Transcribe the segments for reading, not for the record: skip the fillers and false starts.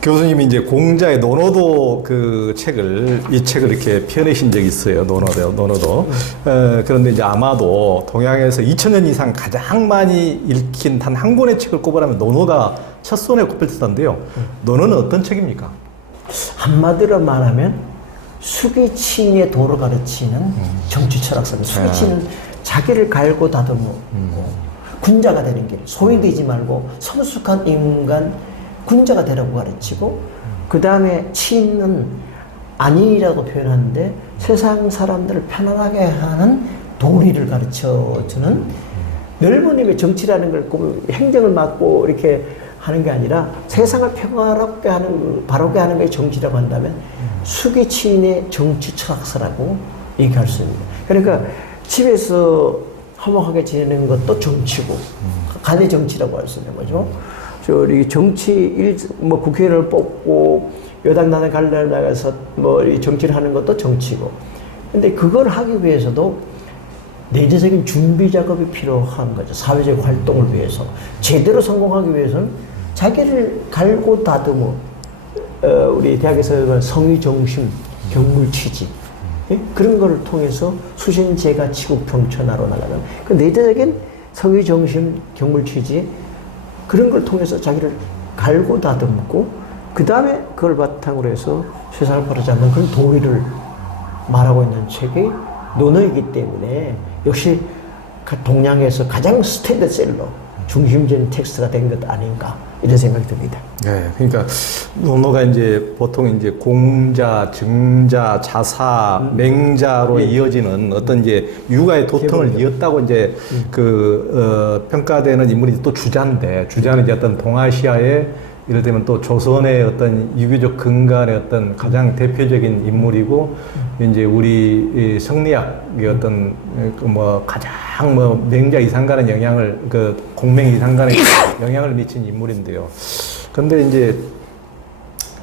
교수님이 이제 공자의 논어도 그 책을, 이 책을 이렇게 펴내신 적이 있어요. 논어도. 그런데 이제 아마도 동양에서 2000년 이상 가장 많이 읽힌 단 한 권의 책을 꼽으라면 논어가 첫 손에 꼽힐 듯한데요. 논어는 어떤 책입니까? 한마디로 말하면 수기치인의 도를 가르치는 정치 철학서입니다. 수기치인은 자기를 갈고 다듬고 군자가 되는 길, 소위되지 말고 성숙한 인간 군자가 되라고 가르치고, 그 다음에 치인은 안인이라고 표현하는데 세상 사람들을 편안하게 하는 도리를 가르쳐주는, 넓은 의미의 정치라는 걸 꼭 행정을 맡고 이렇게 하는 게 아니라 세상을 평화롭게 하는, 바르게 하는 게 정치라고 한다면 수기치인의 정치 철학서라고 얘기할 수 있습니다. 그러니까 집에서 화목하게 지내는 것도 정치고 가내 정치라고 할 수 있는 거죠. 저기 정치 뭐 국회의원을 뽑고 여당 나당 갈래 나가서 뭐 정치를 하는 것도 정치고, 근데 그걸 하기 위해서도 내재적인 준비 작업이 필요한 거죠. 사회적 활동을 위해서 제대로 성공하기 위해서는 자기를 갈고 다듬어, 우리 대학에서 성의 정신, 경물 취지, 예? 그런 거를 통해서 수신제가 지구 평천하로 나가는 그 내재적인 성의 정신, 경물 취지, 그런 걸 통해서 자기를 갈고 다듬고, 그 다음에 그걸 바탕으로 해서 세상을 바로잡는 그런 도리를 말하고 있는 책이 논어이기 때문에 역시 동양에서 가장 스탠드셀러, 중심적인 텍스트가 된 것 아닌가, 이런 생각이 듭니다. 네, 그러니까 논어가 이제 보통 이제 공자, 증자, 자사, 맹자로 이어지는 어떤 이제 육아의 도통을 이었다고 이제 평가되는 인물이 또 주자인데, 주자는 이제 어떤 동아시아의 이를테면 또 조선의 어떤 유교적 근간의 어떤 가장 대표적인 인물이고, 이제 우리 성리학의 어떤 뭐 가장 뭐 맹자 이상간의 영향을, 공맹 이상간의 영향을 미친 인물인데요. 근데 이제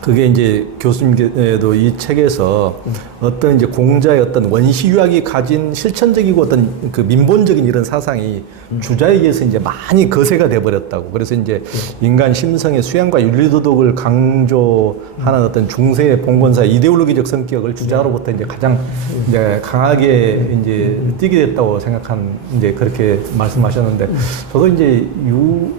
그게 이제 교수님께도 이 책에서 어떤 이제 공자의 어떤 원시유학이 가진 실천적이고 어떤 그 민본적인 이런 사상이 주자에 의해서 이제 많이 거세가 돼버렸다고. 그래서 이제 인간 심성의 수양과 윤리도덕을 강조하는 어떤 중세의 봉건사의 이데올로기적 성격을 주자로부터 이제 가장 이제 강하게 이제 띄게 됐다고 생각한, 이제 그렇게 말씀하셨는데, 저도 이제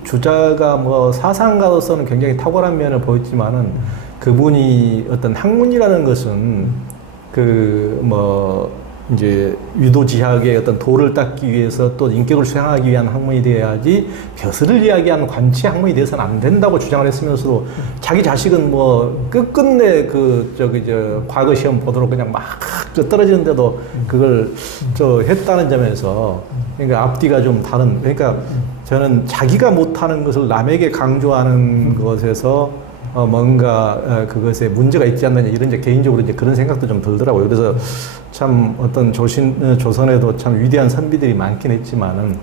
주자가 뭐 사상가로서는 굉장히 탁월한 면을 보였지만은, 그분이 어떤 학문이라는 것은 이제 유도지학의 어떤 도를 닦기 위해서 또 인격을 수양하기 위한 학문이 되어야지 벼슬을 이야기하는 관치 학문이 돼서는 안 된다고 주장을 했으면서도 자기 자식은 뭐 끝끝내 과거 시험 보도록 그냥 막 떨어지는데도 그걸 했다는 점에서, 그러니까 앞뒤가 좀 다른, 그러니까 저는 자기가 못하는 것을 남에게 강조하는 것에서 뭔가 그것에 문제가 있지 않느냐, 이런 이제 개인적으로 이제 그런 생각도 좀 들더라고요. 그래서 참 어떤 조선에도 참 위대한 선비들이 많긴 했지만은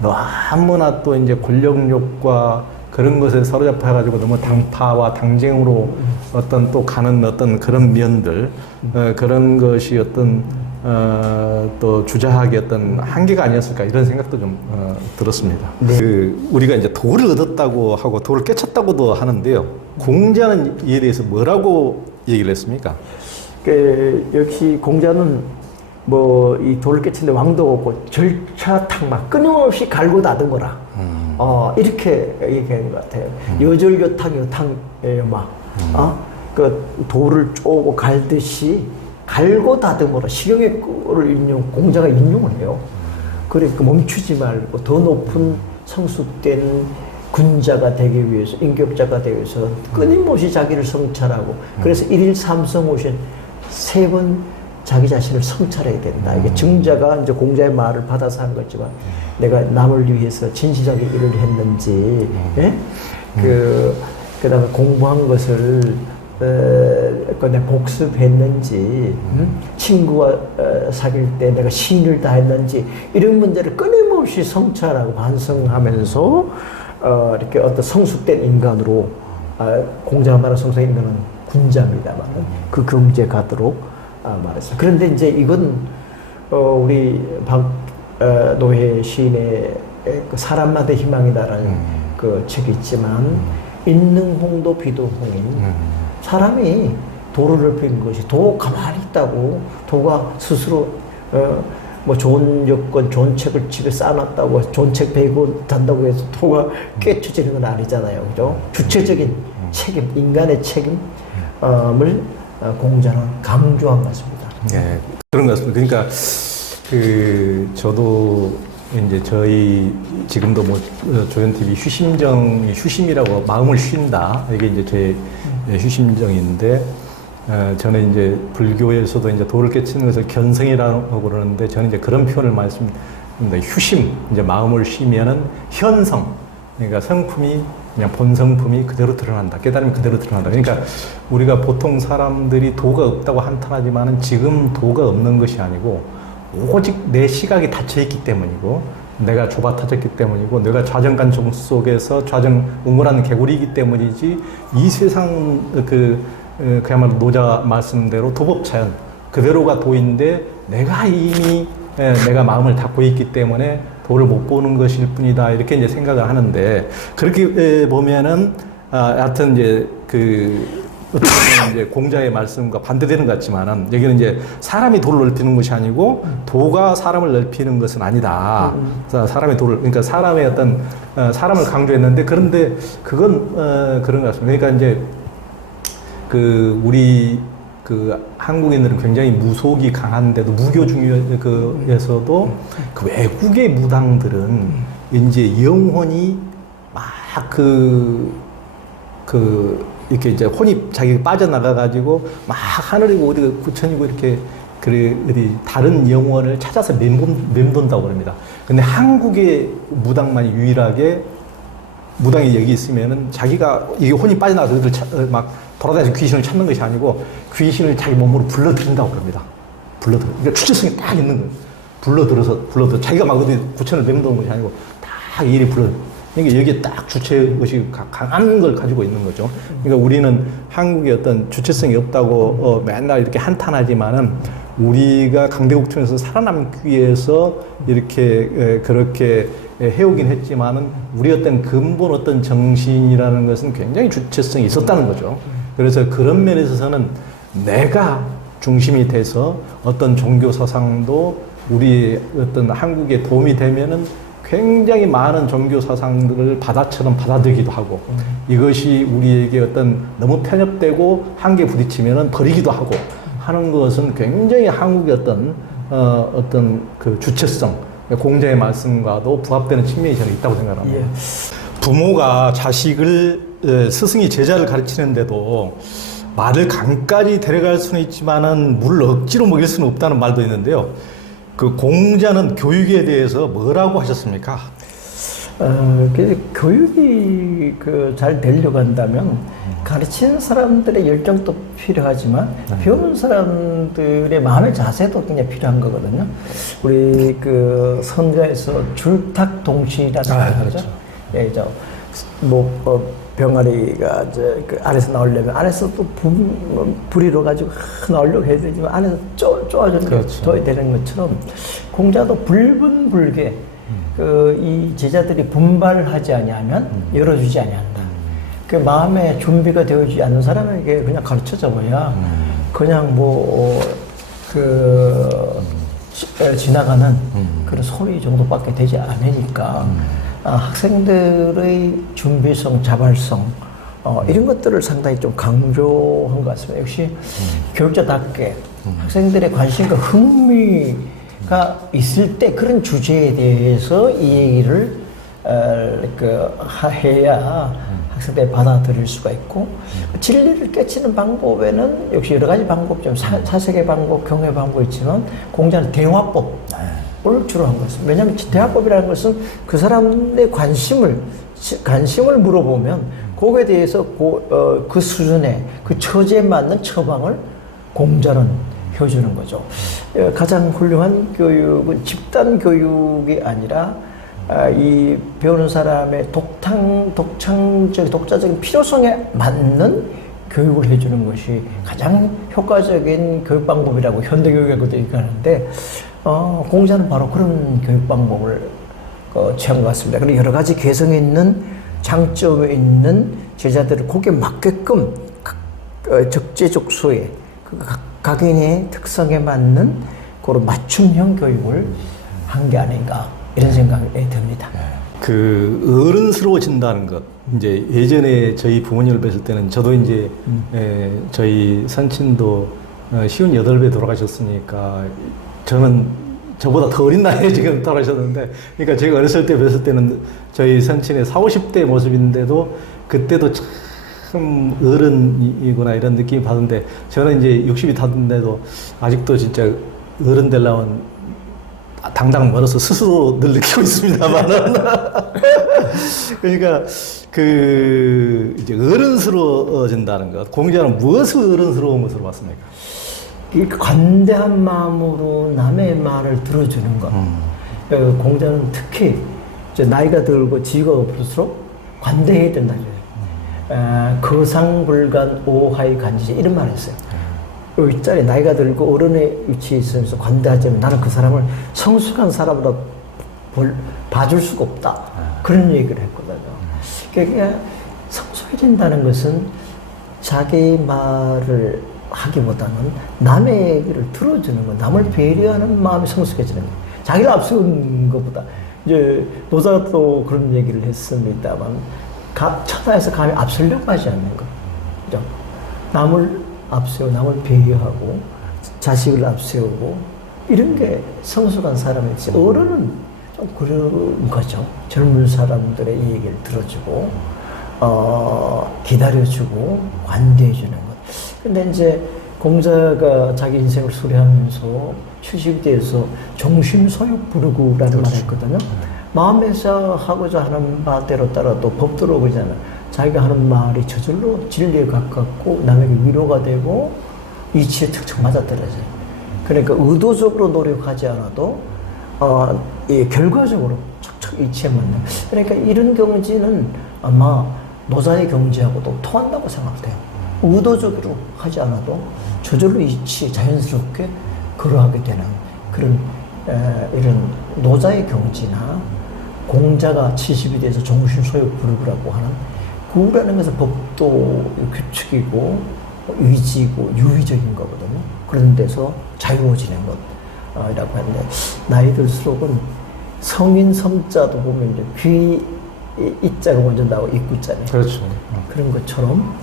너무나 또 이제 권력욕과 그런 것에 사로잡혀가지고 너무 당파와 당쟁으로 어떤 또 가는 어떤 그런 면들, 그런 것이 어떤 또 주자학의 어떤 한계가 아니었을까, 이런 생각도 좀 들었습니다. 네. 우리가 이제 도를 얻었다고 하고 도를 깨쳤다고도 하는데요. 공자는 이에 대해서 뭐라고 얘기를 했습니까? 역시 공자는 뭐 이 도를 깨치는데 왕도 없고 절차 탁막 끊임없이 갈고 다듬어라. 이렇게 얘기하는 것 같아요. 여절교탕이요, 그 돌을 쪼고 갈듯이 갈고 다듬어라. 시경의 꼴을 공자가 인용을 해요. 그러니까 멈추지 말고 더 높은 성숙된 군자가 되기 위해서, 인격자가 되기 위해서 끊임없이 자기를 성찰하고, 그래서 1일 3성 오신 3번 자기 자신을 성찰해야 된다. 이게 증자가 이제 공자의 말을 받아서 한 거지만, 내가 남을 위해서 진실하게 일을 했는지, 예? 그 다음에 공부한 것을 내가 복습했는지, 친구와 사귈 때 내가 신의를 다했는지, 이런 문제를 끊임없이 성찰하고 반성하면서 이렇게 어떤 성숙된 인간으로, 공자가 말한 성숙된 인간은 군자입니다만 그 경지에 가도록 말했어요. 그런데 이제 이건 우리 박노해 시인의 그 사람마다 희망이다라는 그 책이 있지만, 있는 홍도 비도 홍인. 사람이 도를 넓힌 것이 도 가만히 있다고 도가 스스로 뭐 좋은 여건, 좋은 책을 집에 쌓아놨다고 좋은 책 베고 단다고 해서 도가 깨쳐지는 건 아니잖아요, 그죠? 주체적인 책임, 인간의 책임을 공자는 강조한 것 같습니다. 네, 그런 것 같습니다. 그러니까 저도 이제 저희 지금도 뭐 조연 TV 휴심이라고 마음을 쉰다 이게 이제 제 휴심정인데 저는 이제 불교에서도 이제 도를 깨치는 것을 견성이라고 그러는데 저는 이제 그런 표현을 말씀드립니다. 휴심 이제 마음을 쉬면은 현성 그러니까 성품이 그냥 본성품이 그대로 드러난다. 깨달음이 그대로 드러난다. 그러니까 우리가 보통 사람들이 도가 없다고 한탄하지만은 지금 도가 없는 것이 아니고 오직 내 시각이 닫혀있기 때문이고 내가 좁아터졌기 때문이고 내가 좌정간종 속에서 우물한 개구리이기 때문이지 이 세상 그야말로 노자 말씀대로 도법자연 그대로가 도인데 내가 이미 내가 마음을 닫고 있기 때문에 도를 못 보는 것일 뿐이다 이렇게 이제 생각을 하는데 그렇게 보면은 하여튼 이제 어떻게 보면 이제 공자의 말씀과 반대되는 것 같지만은 여기는 이제 사람이 도를 넓히는 것이 아니고 도가 사람을 넓히는 것은 아니다. 사람의 도를 그러니까 사람의 어떤 사람을 강조했는데 그런데 그건 그런 것 같습니다. 그러니까 이제 우리 한국인들은 굉장히 무속이 강한데도 무교 중에서도 그 외국의 무당들은 이제 영혼이 막 이렇게 이제 혼이 자기가 빠져나가가지고 막 하늘이고 어디 구천이고 이렇게 어디 다른 영혼을 찾아서 맴돈다고 그럽니다. 근데 한국의 무당만이 유일하게 무당이 여기 있으면은 자기가 이게 혼이 빠져나가서 막 돌아다니면서 귀신을 찾는 것이 아니고 귀신을 자기 몸으로 불러들인다고 그럽니다. 그러니까 주체성이 딱 있는 거예요. 불러들어 자기가 막 어디 구천을 맴도는 것이 아니고 딱 일이 그러니까 여기에 딱 주체의식이 강한 걸 가지고 있는 거죠. 그러니까 우리는 한국의 어떤 주체성이 없다고 맨날 이렇게 한탄하지만은 우리가 강대국촌에서 살아남기 위해서 이렇게 그렇게 해오긴 했지만은 우리 어떤 근본 어떤 정신이라는 것은 굉장히 주체성이 있었다는 거죠. 그래서 그런 면에 있어서는 내가 중심이 돼서 어떤 종교 사상도 우리 어떤 한국에 도움이 되면은 굉장히 많은 종교 사상들을 바다처럼 받아들이기도 하고 이것이 우리에게 어떤 너무 편협되고 한계에 부딪히면은 버리기도 하고 하는 것은 굉장히 한국의 어떤 그 주체성 공자의 말씀과도 부합되는 측면이 저는 있다고 생각합니다. 예. 부모가 자식을 스승이 제자를 가르치는데도 말을 강까지 데려갈 수는 있지만은 물을 억지로 먹일 수는 없다는 말도 있는데요. 그 공자는 교육에 대해서 뭐라고 하셨습니까? 교육이 잘 되려고 한다면 가르치는 사람들의 열정도 필요하지만 배우는 사람들의 마음의 자세도 굉장히 필요한 거거든요. 우리 선가에서 줄탁동시라는 말 하죠. 예, 병아리가 안에서 나오려면 안에서 또 불이 일어가지고 나오려고 해야 되지만 안에서 쪼아져서 둬야 되는 것처럼 공자도 불분불개 이 제자들이 분발하지 아니하면 열어주지 아니한다. 그 마음의 준비가 되어지지 않는 사람에게 그냥 가르쳐져 봐야 그냥 지나가는 그런 소리 정도밖에 되지 않으니까 학생들의 준비성, 자발성 이런 것들을 상당히 좀 강조한 것 같습니다. 역시 교육자답게 학생들의 관심과 흥미가 있을 때 그런 주제에 대해서 이 얘기를 해야 학생들이 받아들일 수가 있고 진리를 깨치는 방법에는 역시 여러 가지 방법, 좀 사색의 방법, 경의 방법이 있지만 공자는 대화법을 주로 한 것입니다. 왜냐하면 대화법이라는 것은 그 사람의 관심을 물어보면 거기에 대해서 그 수준의 그 처지에 맞는 처방을 공자는 해주는 거죠. 가장 훌륭한 교육은 집단 교육이 아니라 이 배우는 사람의 독자적인 필요성에 맞는 교육을 해주는 것이 가장 효과적인 교육 방법이라고 현대교육에도 얘기하는데 공자는 바로 그런 교육 방법을 취한 것 같습니다. 그리고 여러 가지 개성 있는 장점이 있는 제자들을 거기에 맞게끔 적재적소에 각인의 특성에 맞는 그런 맞춤형 교육을 한 게 아닌가 이런 생각이 듭니다. 그 어른스러워진다는 것. 이제 예전에 저희 부모님을 뵀을 때는 저도 이제 저희 선친도 58배 돌아가셨으니까 저는 저보다 더 어린 나이에 지금 돌아가셨는데, 그러니까 제가 어렸을 때 뵀을 때는 저희 선친의 40, 50대 모습인데도 그때도 참 어른이구나 이런 느낌이 받는데, 저는 이제 60이 탔는데도 아직도 진짜 어른 되려면 당장 멀어서 스스로 늘 느끼고 있습니다만은. 그러니까 그 이제 어른스러워진다는 것. 공자는 무엇을 어른스러운 것으로 봤습니까? 이 관대한 마음으로 남의 말을 들어주는 것. 공자는 특히 이제 나이가 들고 지위가 높을수록 관대해야 된다죠. 거상불간 오하이 간지 이런 말을 했어요. 일자리 나이가 들고 어른의 위치에 있으면서 관대하지만 나는 그 사람을 성숙한 사람으로 봐줄 수가 없다. 그런 얘기를 했거든요. 그러니까 성숙해진다는 것은 자기 말을 하기보다는 남의 얘기를 들어주는 것, 남을 배려하는 마음이 성숙해지는 거예요. 자기를 앞세우는 것보다. 이제 노자가 또 그런 얘기를 했습니다만, 천하에서 감히 앞서려고 하지 않는 것. 그죠? 남을 앞세우고, 남을 배려하고, 자식을 앞세우고, 이런 게 성숙한 사람이지. 어른은 좀 그런 거죠. 젊은 사람들의 이 얘기를 들어주고, 기다려주고, 관대해주는 것. 근데 이제 공자가 자기 인생을 수리하면서 70대에서 종심소욕부르구라는 말을 했거든요. 마음에서 하고자 하는 바대로 따라도 법대로 그러잖아. 자기가 하는 말이 저절로 진리에 가깝고 남에게 위로가 되고 이치에 척척 맞아떨어져요. 그러니까 의도적으로 노력하지 않아도 결과적으로 척척 이치에 맞는. 그러니까 이런 경지는 아마 노자의 경지하고도 통한다고 생각돼요. 의도적으로 하지 않아도 저절로 이치 자연스럽게 걸어가게 되는 그런 이런 노자의 경지나 공자가 70이 돼서 종심소욕부르구라고 하는 구라는 것은 법도 규칙이고 의지고 유의적인 거거든요. 그런 데서 자유로워지는 것이라고 하는데, 나이 들수록은 성인 성자도 보면 이제 귀 이자가 먼저 나오고 입구자네. 그렇죠. 그런 것처럼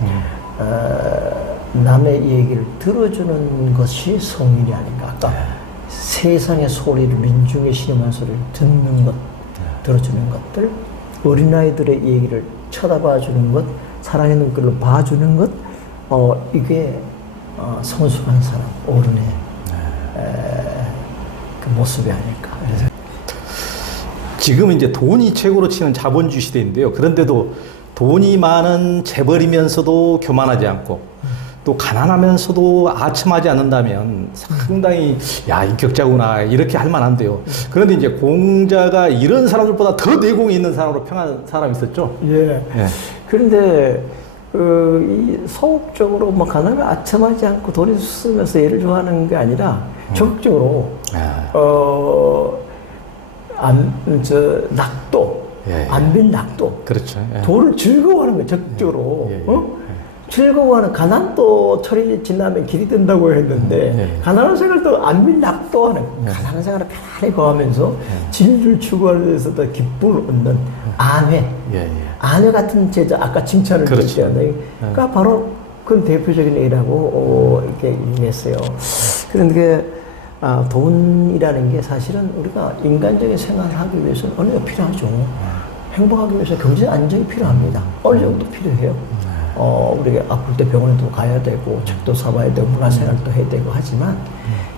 남의 얘기를 들어주는 것이 성인이 아닌가. 아까 세상의 소리를, 민중의 신음한 소리를 듣는 것, 들어주는 것들, 어린아이들의 얘기를 쳐다봐 주는 것, 사랑의 눈길로 봐주는 것, 이게 성숙한 사람, 어른의 그 모습이 아닐까. 그래서 지금 이제 돈이 최고로 치는 자본주의 시대인데요. 그런데도 돈이 많은 재벌이면서도 교만하지 않고 또 가난하면서도 아첨하지 않는다면 상당히 야 인격자구나 이렇게 할 만한데요. 그런데 이제 공자가 이런 사람들보다 더 내공이 있는 사람으로 평한 사람이 있었죠. 예. 그런데 이 소극적으로 뭐 가난을 아첨하지 않고 돈을 쓰면서 애를 좋아하는 게 아니라 적극적으로 낙도, 안빈 낙도, 그렇죠. 돈을 즐거워하는 거예요. 적극적으로. 즐거워하는 가난도 철이 지나면 길이 된다고 했는데 가난한 생활도 안빈 낙도하는 가난한 생활을 편안히 거하면서 진리를 추구하는 데서 더 기쁨을 얻는 안회. 안회 같은 제자, 아까 칭찬을 드렸잖아요. 그러니까 바로 그런 대표적인 예라고 이렇게 임했어요. 그런데 돈이라는 게 사실은 우리가 인간적인 생활을 하기 위해서 어느 정도 필요하죠. 행복하기 위해서 경제 안정이 필요합니다. 어느 정도 필요해요. 우리가 아플 때 병원에도 가야 되고, 책도 사봐야 되고, 문화생활도 해야 되고 하지만,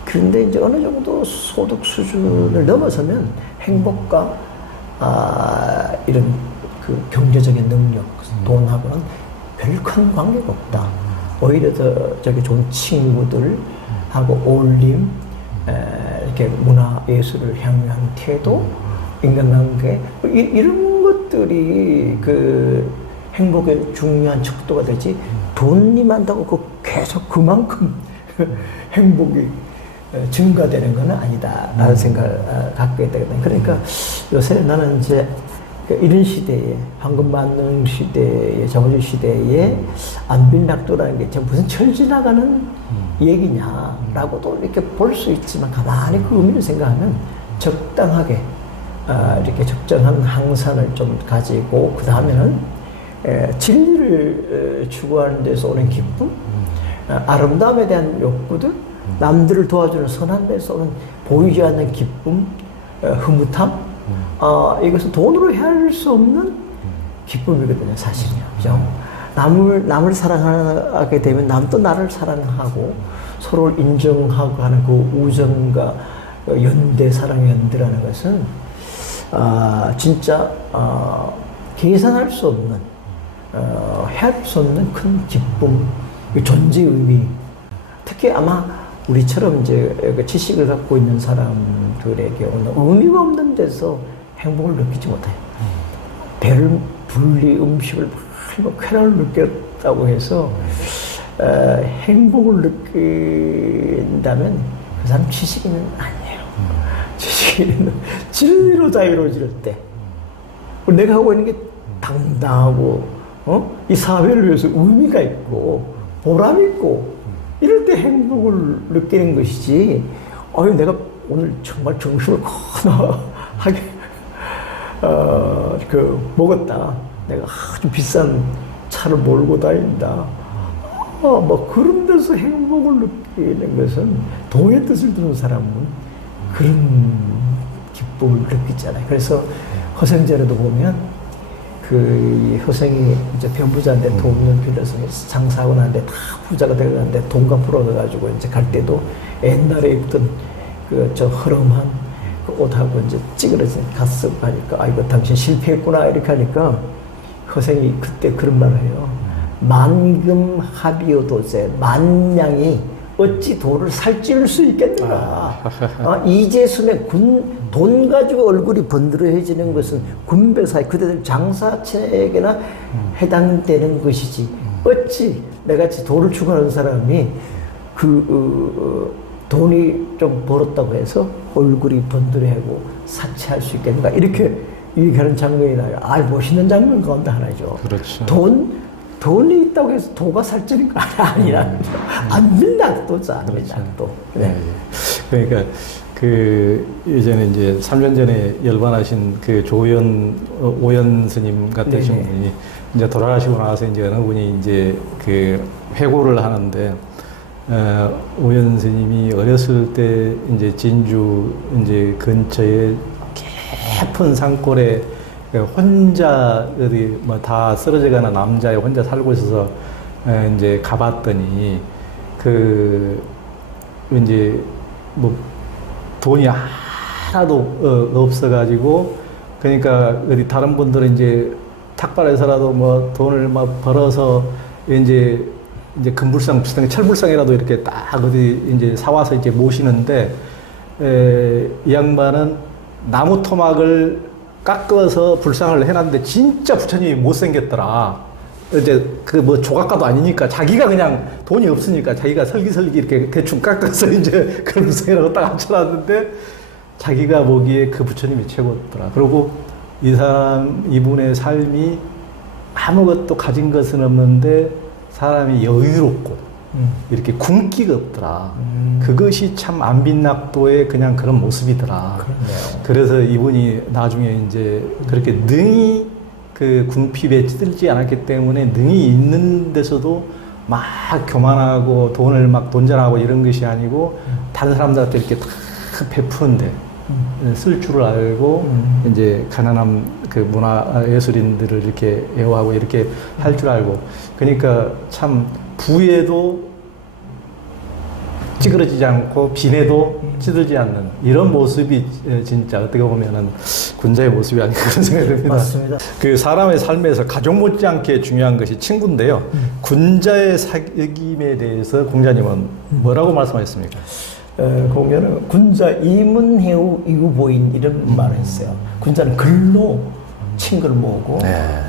그런데 이제 어느 정도 소득 수준을 넘어서면 행복과, 이런 그 경제적인 능력, 돈하고는 별 큰 관계가 없다. 오히려 더 저기 좋은 친구들하고 어울림, 이렇게 문화 예술을 향유한 태도, 인간관계, 이런 것들이 그 행복의 중요한 척도가 되지, 돈이 많다고 계속 그만큼 행복이 증가되는 건 아니다라는 생각을 갖게 되거든요. 그러니까 요새 나는 이제 그러니까 이런 시대에 황금만능 시대에 정조 시대에 안빈낙도라는 게 무슨 철 지나가는 얘기냐라고도 이렇게 볼 수 있지만 가만히 그 의미를 생각하면 적당하게 이렇게 적정한 항산을 좀 가지고 그 다음에는 진리를 추구하는 데서 오는 기쁨, 아름다움에 대한 욕구들, 남들을 도와주는 선한 데서 오는 보이지 않는 기쁨, 흐뭇함, 이것은 돈으로 헤아릴 수 없는 기쁨이거든요, 사실이요. 그죠? 남을 사랑하게 되면 남도 나를 사랑하고 서로를 인정하고 하는 그 우정과 연대, 사랑 연대라는 것은 진짜 계산할 수 없는 헤아릴 수 없는 큰 기쁨, 존재의 의미. 특히 아마 우리처럼 이제 그 지식을 갖고 있는 사람들에게 의미가 없는 데서 행복을 느끼지 못해요. 배를 불리 음식을 많이 쾌락을 느꼈다고 해서 행복을 느낀다면 그 사람 지식인은 아니에요. 지식인은 진리로 자유로워질 때 내가 하고 있는 게 당당하고 이 사회를 위해서 의미가 있고 보람 있고 이럴 때 행복을 느끼는 것이지. 내가 오늘 정말 정신을 건하게 먹었다. 내가 아주 비싼 차를 몰고 다닌다. 뭐 그런 데서 행복을 느끼는 것은 동의 뜻을 두는 사람은 그런 기쁨을 느끼잖아요. 그래서 허생제로도 보면 그 허생이 이제 변부자인데 돈을 빌려서 장사하고 나는데 다 부자가 되어가는데 돈 갚으러 가가지고 이제 갈 때도 옛날에 입던 그 저 허름한 그 옷하고 이제 찌그러진 가슴 하니까 이거 당신 실패했구나 이렇게 하니까 허생이 그때 그런 말을 해요. 만금합이어도제 만냥이 어찌 돌을 살찌울 수 있겠는가. 이재수의 돈 가지고 얼굴이 번드러해지는 것은 군배사의 그대들 장사체에게나 해당되는 것이지. 어찌 내같이 돌을 추구하는 사람이 돈이 좀 벌었다고 해서 얼굴이 번드러하고 사치할 수 있겠는가. 이렇게 얘기하는 장면이 나요. 멋있는 장면 가운데 하나죠. 그렇죠. 돈이 있다고 해서 도가 살찌는 거 아니라 안빈낙도자, 안빈낙도. 네. 그러니까 그 예전에 이제 3년 전에 열반하신 그 오연 스님 같으신 분이 이제 돌아가시고 나서 이제 어느 분이 이제 그 회고를 하는데 오연 스님이 어렸을 때 이제 진주 이제 근처에 깊은 산골에 혼자 어디 뭐 다 쓰러져가는 남자에 혼자 살고 있어서 이제 가봤더니 그 이제 뭐 돈이 하나도 없어가지고 그러니까 어디 다른 분들은 이제 탁발해서라도 뭐 돈을 막 벌어서 이제 금불상 비슷한 철불상이라도 이렇게 딱 어디 이제 사와서 이제 모시는데 이 양반은 나무 토막을 깎아서 불상을 해놨는데 진짜 부처님이 못생겼더라. 이제 그 뭐 조각가도 아니니까 자기가 그냥 돈이 없으니까 자기가 설기설기 이렇게 대충 깎아서 이제 그 불상이라고 딱 앉혀놨는데 자기가 보기에 그 부처님이 최고더라. 그리고 이분의 삶이 아무것도 가진 것은 없는데 사람이 여유롭고 이렇게 굶기가 없더라. 그것이 참 안빈낙도의 그냥 그런 모습이더라. 그렇네요. 그래서 이분이 나중에 이제 그렇게 능히 그 궁핍에 찌들지 않았기 때문에 능히 있는 데서도 막 교만하고 돈을 막 돈전하고 이런 것이 아니고 다른 사람들한테 이렇게 다 베푸는데 쓸 줄을 알고 이제 가난한 그 문화 예술인들을 이렇게 애호하고 이렇게 할 줄 알고 그러니까 참 부에도 찌그러지지 않고 빈에도 찌들지 않는 이런 모습이 진짜 어떻게 보면은 군자의 모습이 아닌가 그런 생각이 듭니다. 맞습니다. 그 사람의 삶에서 가족 못지않게 중요한 것이 친구인데요. 군자의 사귐에 대해서 공자님은 뭐라고 말씀하셨습니까? 공자는 군자 이문해우 이구보인 이런 말을 했어요. 군자는 글로 친구를 모으고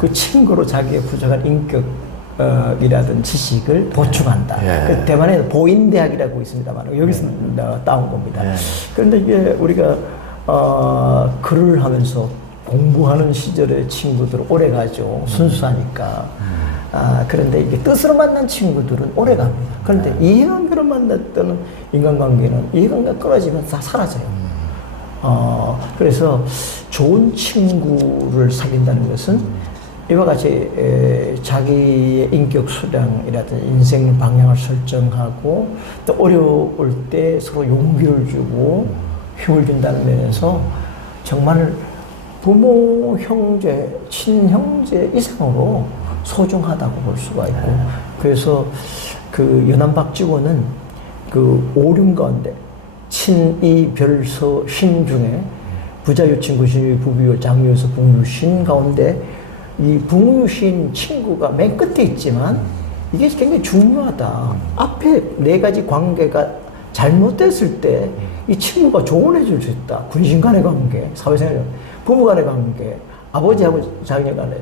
그 친구로 자기의 부족한 인격이라든 지식을 보충한다. 그 대만에 보인대학이라고 있습니다만 여기서 따온 겁니다. 그런데 이게 우리가 글을 하면서 공부하는 시절의 친구들은 오래 가죠. 순수하니까. 그런데 이게 뜻으로 만난 친구들은 오래 갑니다. 그런데 이해관계로 만났던 인간관계는 이해관계가 끊어지면 다 사라져요. 그래서 좋은 친구를 사귄다는 것은 이와 같이 자기의 인격 수량이라든지 인생 방향을 설정하고 또 어려울 때 서로 용기를 주고 힘을 준다는 면에서 정말 부모, 형제, 친형제 이상으로 소중하다고 볼 수가 있고 그래서 그 연안박지원은 그 오륜 가운데 친이 별서 신 중에 부자유친 구신유 부비유 장유에서 북유신 가운데 이 북유신 친구가 맨 끝에 있지만 이게 굉장히 중요하다. 앞에 네 가지 관계가 잘못됐을 때 이 친구가 조언해 줄 수 있다. 군신 간의 관계, 사회생활, 부부 간의 관계, 아버지하고 자녀 간에,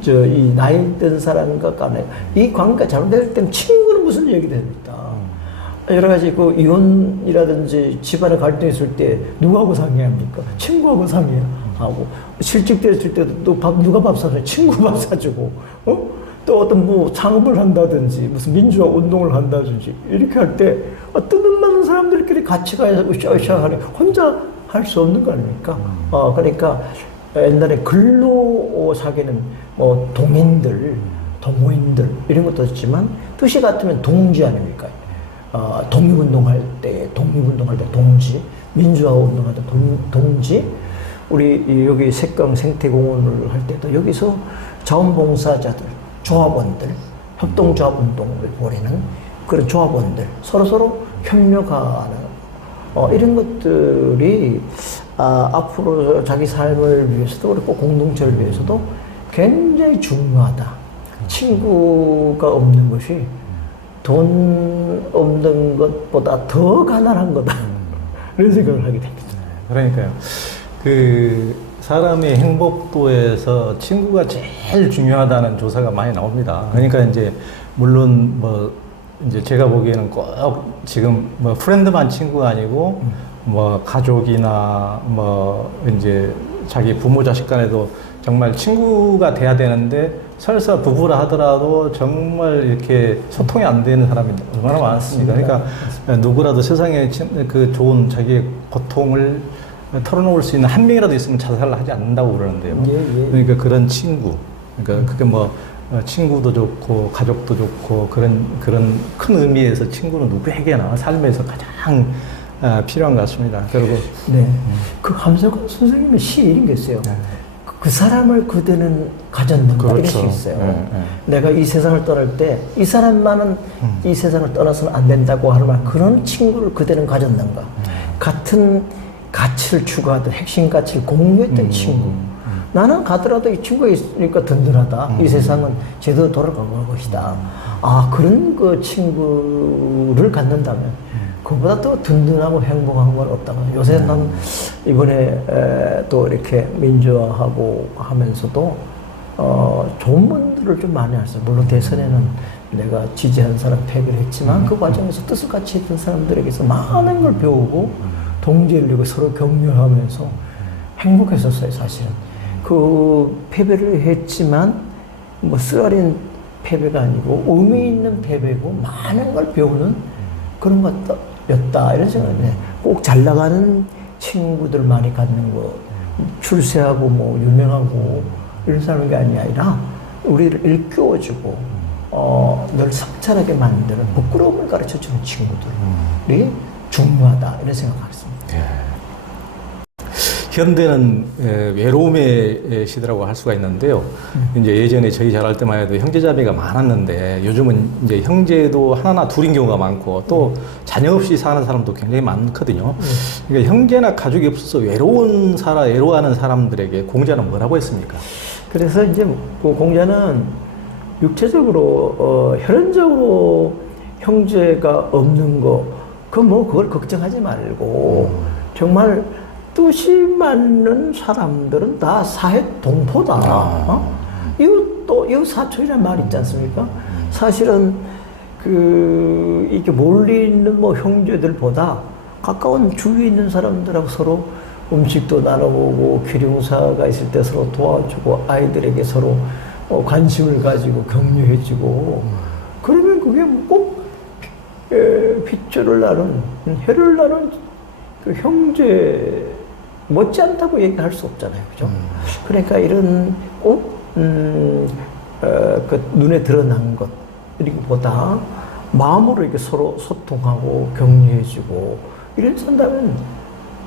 이 나이 든 사람과 간에 이 관계가 잘못될 때는 친구는 무슨 얘기 됩니다. 여러 가지 그 이혼이라든지 집안에 갈등이 있을 때 누구하고 상의합니까? 친구하고 상의하고 실직됐을 때도 또 누가 밥 사줘요? 친구 밥 사주고 또 어떤 뭐 창업을 한다든지 무슨 민주화 운동을 한다든지 이렇게 할 때 어떤 많은 사람들끼리 같이 가서 으쌰으쌰 하는 혼자 할 수 없는 거 아닙니까? 그러니까 옛날에 글로 사귀는 뭐 동인들, 동호인들 이런 것도 있지만 뜻이 같으면 동지 아닙니까? 독립운동할 때 동지, 민주화 운동할 때 동지, 우리 여기 색강 생태공원을 할 때도 여기서 자원봉사자들, 조합원들, 협동조합 운동을 벌이는 그런 조합원들, 서로 협력하는 이런 것들이 앞으로 자기 삶을 위해서도 그렇고 공동체를 위해서도 굉장히 중요하다. 친구가 없는 것이 돈 없는 것보다 더 가난한 거다. 이런 생각을 하게 됩니다. 그러니까요. 그 사람의 행복도에서 친구가 제일 중요하다는 조사가 많이 나옵니다. 그러니까 이제 물론 뭐 이제 제가 보기에는 꼭 지금 뭐 프렌드만 친구가 아니고 뭐 가족이나 뭐 이제 자기 부모 자식 간에도 정말 친구가 돼야 되는데 설사 부부라 하더라도 정말 이렇게 소통이 안 되는 사람이 얼마나 많습니까? 그러니까 누구라도 세상에 그 좋은 자기의 고통을 털어놓을 수 있는 한 명이라도 있으면 자살을 하지 않는다고 그러는데요. 그러니까 그런 친구, 그러니까 그게 뭐 친구도 좋고 가족도 좋고 그런 큰 의미에서 친구는 누구에게나 삶에서 가장 필요한 것 같습니다. 그리고 그 함석헌 선생님의 시 이런 게 있어요. 그 사람을 그대는 가졌는가 이런 시 있어요. 내가 이 세상을 떠날 때 이 사람만은 이 세상을 떠나서는 안 된다고 하는 말, 그런 친구를 그대는 가졌는가. 같은 가치를 추구하던 핵심 가치를 공유했던 친구. 나는 가더라도 이 친구가 있으니까 든든하다. 이 세상은 제대로 돌아갈 것이다. 그런 그 친구를 갖는다면 그보다 더 든든하고 행복한 건 없다고. 요새 난 이번에 또 이렇게 민주화하고 하면서도 좋은 분들을 좀 많이 알았어요. 물론 대선에는 내가 지지한 사람 패배를 했지만 그 과정에서 뜻을 같이 했던 사람들에게서 많은 걸 배우고 동지를 이루고 서로 격려하면서 행복했었어요, 사실은. 그 패배를 했지만 뭐 쓰라린 패배가 아니고 의미 있는 패배고 많은 걸 배우는 그런 것였다 이런 생각을 해요. 꼭 잘 나가는 친구들 많이 갖는 거, 출세하고 뭐 유명하고 이런 사람이 아니라 우리를 일깨워주고 늘 성찰하게 만드는 부끄러움을 가르쳐주는 친구들이 중요하다 이런 생각하겠습니다. 현대는 외로움의 시대라고 할 수가 있는데요. 이제 예전에 저희 자랄 때만 해도 형제자매가 많았는데 요즘은 이제 형제도 하나나 둘인 경우가 많고 또 자녀 없이 사는 사람도 굉장히 많거든요. 그러니까 형제나 가족이 없어서 외로워하는 사람들에게 공자는 뭐라고 했습니까? 그래서 이제 그 공자는 육체적으로 혈연적으로 형제가 없는 거, 그걸 걱정하지 말고 정말 뜻이 맞는 사람들은 다 사회 동포다. 이웃 사촌이라는 말이 있지 않습니까? 사실은 이렇게 몰리는 뭐 형제들보다 가까운 주위에 있는 사람들하고 서로 음식도 나눠보고 기룡사가 있을 때 서로 도와주고 아이들에게 서로 관심을 가지고 격려해주고 그러면 그게 꼭 핏줄을 나눈 혈을 나눈 그 형제 못지않다고 얘기할 수 없잖아요, 그죠? 그러니까 이런 꼭 그 눈에 드러난 것 이보다 마음으로 이렇게 서로 소통하고 격려해주고 이런 산다면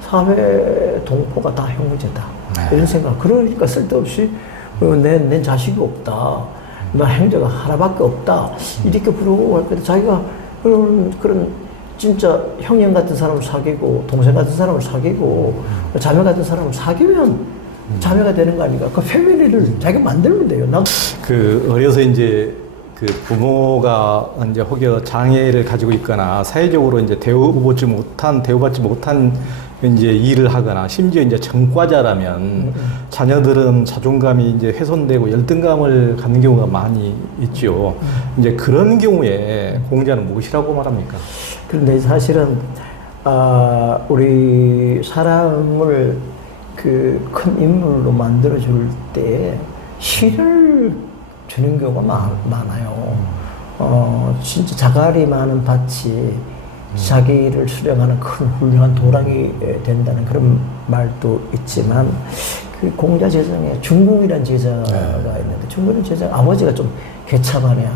사회 동포가 다 형제다 이런 생각. 그러니까 쓸데없이 내 자식이 없다, 나 형제가 하나밖에 없다 이렇게 부르고 할 때 자기가 그런 진짜 형님 같은 사람을 사귀고 동생 같은 사람을 사귀고 자매 같은 사람을 사귀면 자매가 되는 거 아닙니까? 그 패밀리를 자기가 만들면 돼요. 그 어려서 이제 그 부모가 이제 혹여 장애를 가지고 있거나 사회적으로 이제 대우받지 못한 이제 일을 하거나 심지어 이제 전과자라면 자녀들은 자존감이 이제 훼손되고 열등감을 갖는 경우가 많이 있죠. 이제 그런 경우에 공자는 무엇이라고 말합니까? 그런데 사실은 우리 사람을 그 큰 인물로 만들어 줄 때 시를 주는 경우가 많아요. 진짜 자갈이 많은 밭이 자기를 수령하는 큰 훌륭한 도랑이 된다는 그런 말도 있지만 그 공자 제정에 중국이라는 제자가 있는데 중국이라는 제자 아버지가 좀 개차반이야.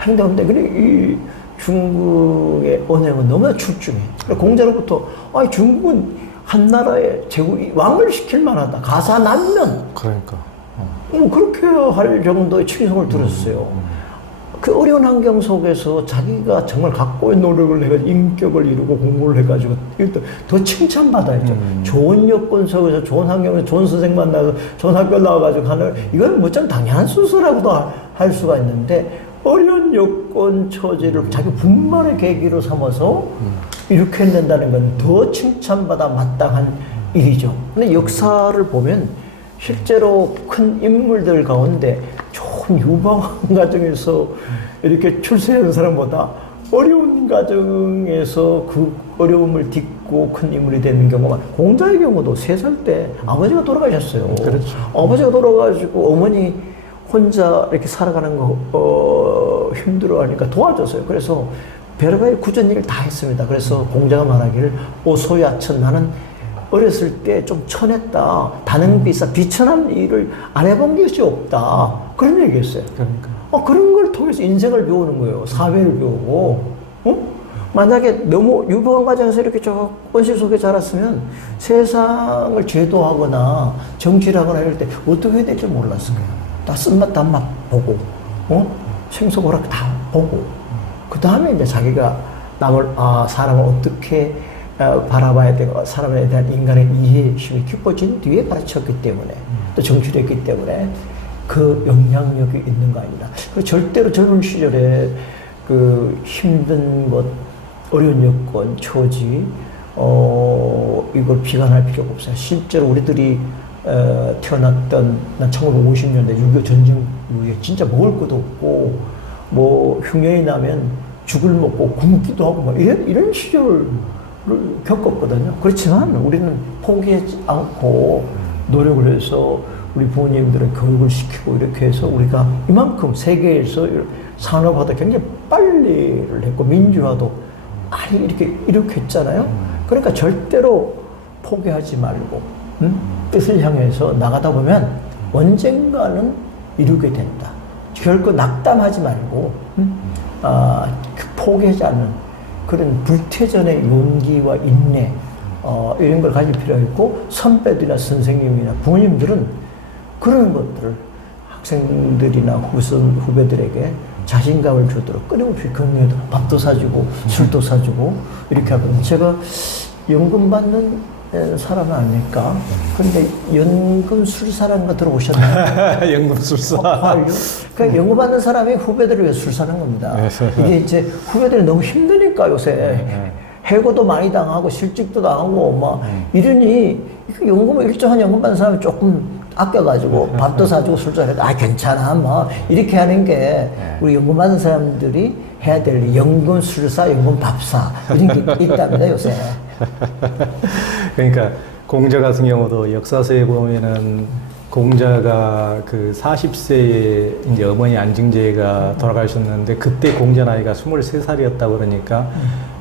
행동인데 그래 이 중국의 언행은 너무나 출중해. 공자로부터 중국은 한 나라의 제국 왕을 시킬 만하다. 가사남면. 그러니까. 그렇게 할 정도의 칭송을 들었어요. 그 어려운 환경 속에서 자기가 정말 각고의 노력을 해가지고 인격을 이루고 공부를 해가지고 더 칭찬받아야죠. 좋은 여건 속에서 좋은 환경에서 좋은 선생 만나서 좋은 학교 나와가지고 하는 이건 뭐좀 당연한 순서라고도 할 수가 있는데 어려운 여건 처지를 자기 분만의 계기로 삼아서 이렇게 해낸다는 건 더 칭찬받아 마땅한 일이죠. 근데 역사를 보면 실제로 큰 인물들 가운데 좋은 유방한 가정에서 이렇게 출세하는 사람보다 어려운 가정에서 그 어려움을 딛고 큰 인물이 되는 경우가 공자의 경우도 3살 때 아버지가 돌아가셨어요. 그렇죠. 아버지가 돌아가시고 어머니 혼자 이렇게 살아가는 거 힘들어하니까 도와줬어요. 그래서 여러 가지 굳은 일을 다 했습니다. 그래서 공자가 말하기를 오소야천 나는 어렸을 때 좀 천했다. 다능비싸 비천한 일을 안 해본 것이 없다. 그런 얘기했어요. 그러니까. 그런 걸 통해서 인생을 배우는 거예요. 사회를 배우고. 만약에 너무 유방한 과정에서 이렇게 저 원시 속에 자랐으면 세상을 제도하거나 정치를 하거나 이럴 때 어떻게 해야 될지 몰랐을 거예요. 다 쓴맛 단맛 보고, 생소고락 다 보고. 그 다음에 이제 자기가 사람을 어떻게 바라봐야 되고 사람에 대한 인간의 이해심이 깊어진 뒤에 가르쳤기 때문에 또 정치를 했기 때문에 그 영향력이 있는 거 아닙니다. 절대로 젊은 시절에 그 힘든 것, 어려운 여건, 처지 이걸 비관할 필요가 없어요. 실제로 우리들이 태어났던 1950년대 6.25 전쟁 이후에 진짜 먹을 것도 없고 뭐 흉년이 나면 죽을 먹고 굶기도 하고 뭐 이런 시절을 겪었거든요. 그렇지만 우리는 포기하지 않고 노력을 해서 우리 부모님들은 교육을 시키고 이렇게 해서 우리가 이만큼 세계에서 산업화도 굉장히 빨리를 했고 민주화도 많이 이렇게 했잖아요. 그러니까 절대로 포기하지 말고 뜻을 향해서 나가다 보면 언젠가는 이루게 된다. 결코 낙담하지 말고 포기하지 않는 그런 불태전의 용기와 인내 이런 걸 가질 필요가 있고 선배들이나 선생님이나 부모님들은 그런 것들을 학생들이나 후배들에게 자신감을 주도록 끊임없이 격려해도 밥도 사주고 술도 사주고 이렇게 하거든요. 제가 연금 받는 사람은 아닙니까? 그런데 연금술사라는 거 들어보셨나요? 연금술사. 그러니까 연금 받는 사람이 후배들을 위해 술사는 겁니다. 이게 이제 후배들이 너무 힘드니까 요새 해고도 많이 당하고 실직도 당하고 막 이러니 연금을 일정한 연금 받는 사람이 조금 아껴가지고 밥도 사주고 술도 해도 괜찮아 뭐 이렇게 하는 게 우리 연금 받는 사람들이 해야 될 연금술사, 연금밥사 이런 게 있답니다 요새. 그러니까 공자 같은 경우도 역사서에 보면은 공자가 그 40세에 이제 어머니 안징제가 돌아가셨는데 그때 공자 나이가 23살이었다고 그러니까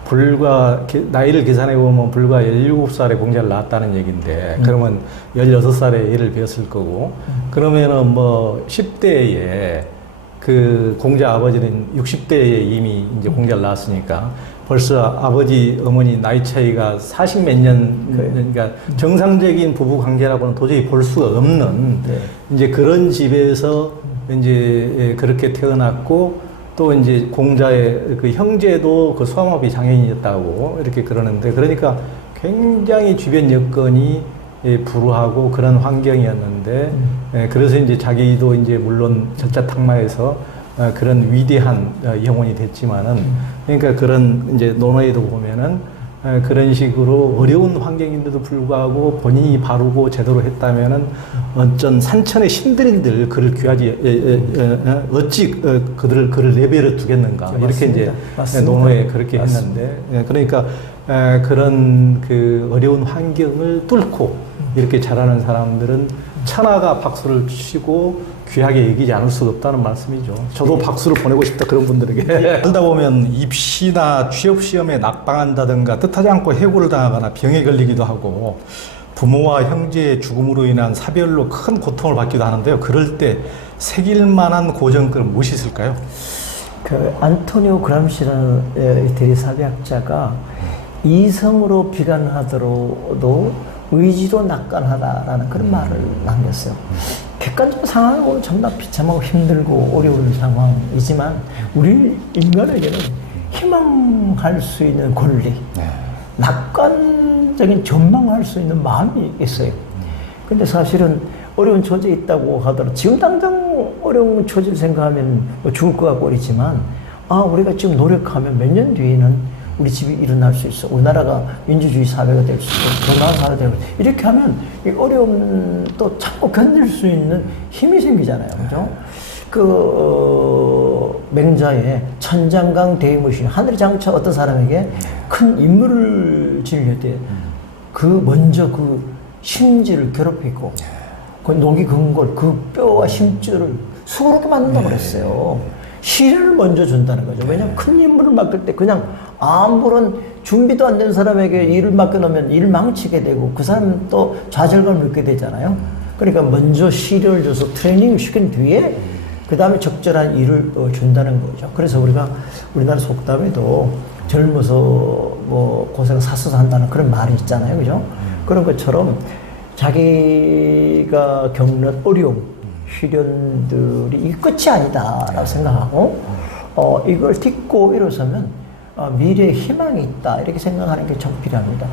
불과 나이를 계산해 보면 불과 17살에 공자를 낳았다는 얘기인데 그러면 16살에 얘를 배웠을 거고 그러면은 뭐 10대에 그 공자 아버지는 60대에 이미 이제 공자를 낳았으니까 벌써 아버지 어머니 나이 차이가 40 몇 년 그러니까 정상적인 부부 관계라고는 도저히 볼 수가 없는 이제 그런 집에서 이제 그렇게 태어났고 또 이제 공자의 그 형제도 그 소아마비 장애인이었다고 이렇게 그러는데 그러니까 굉장히 주변 여건이 불우하고 그런 환경이었는데 그래서 이제 자기도 이제 물론 절자탁마에서 그런 위대한 영혼이 됐지만은 그러니까 그런 이제 논어에도 보면은 그런 식으로 어려운 환경인데도 불구하고 본인이 바르고 제대로 했다면은 어쩐 산천의 신들인들 그를 귀하지 어찌 그를 내버려 두겠는가 이렇게 맞습니다. 이제 맞습니다. 논어에 그렇게 맞습니다. 했는데 그러니까 그런 그 어려운 환경을 뚫고 이렇게 자라는 사람들은 천하가 박수를 치고 귀하게 여기지 않을 수가 없다는 말씀이죠. 저도 박수를 보내고 싶다 그런 분들에게. 살다 보면 입시나 취업 시험에 낙방한다든가 뜻하지 않고 해고를 당하거나 병에 걸리기도 하고 부모와 형제의 죽음으로 인한 사별로 큰 고통을 받기도 하는데요. 그럴 때 새길 만한 고전글은 무엇이 있을까요? 그 안토니오 그람시라는 이태리 사회학자가 이성으로 비관하더라도 의지로 낙관하다라는 그런 말을 남겼어요. 객관적 상황은 정말 비참하고 힘들고 어려운 상황이지만 우리 인간에게는 희망할 수 있는 권리, 낙관적인 전망할 수 있는 마음이 있어요. 근데 사실은 어려운 처지에 있다고 하더라도 지금 당장 어려운 처지를 생각하면 뭐 죽을 것 같고 그렇지만 우리가 지금 노력하면 몇 년 뒤에는 우리 집이 일어날 수 있어. 우리나라가 민주주의 사회가 될 수 있고, 더 나은 사회가 되고, 이렇게 하면 이 어려움 또 참고 견딜 수 있는 힘이 생기잖아요. 그죠? 맹자의 천장강 대무신, 하늘이 장차 어떤 사람에게 큰 임무를 지을 때, 먼저 그 심지를 괴롭히고, 그 녹이 근골, 그 뼈와 심줄을 수고롭게 만든다고 그랬어요. 시련을 먼저 준다는 거죠. 왜냐하면 큰 임무를 맡길 때 그냥 아무런 준비도 안 된 사람에게 일을 맡겨놓으면 일 망치게 되고 그 사람은 또 좌절감을 느끼게 되잖아요. 그러니까 먼저 시련을 줘서 트레이닝을 시킨 뒤에 그 다음에 적절한 일을 준다는 거죠. 그래서 우리나라 속담에도 젊어서 뭐 고생 사서서 한다는 그런 말이 있잖아요. 그죠? 그런 것처럼 자기가 겪는 어려움, 시련들이 이 끝이 아니다라고 생각하고 이걸 딛고 일어서면 미래에 희망이 있다 이렇게 생각하는 게 좀 필요합니다.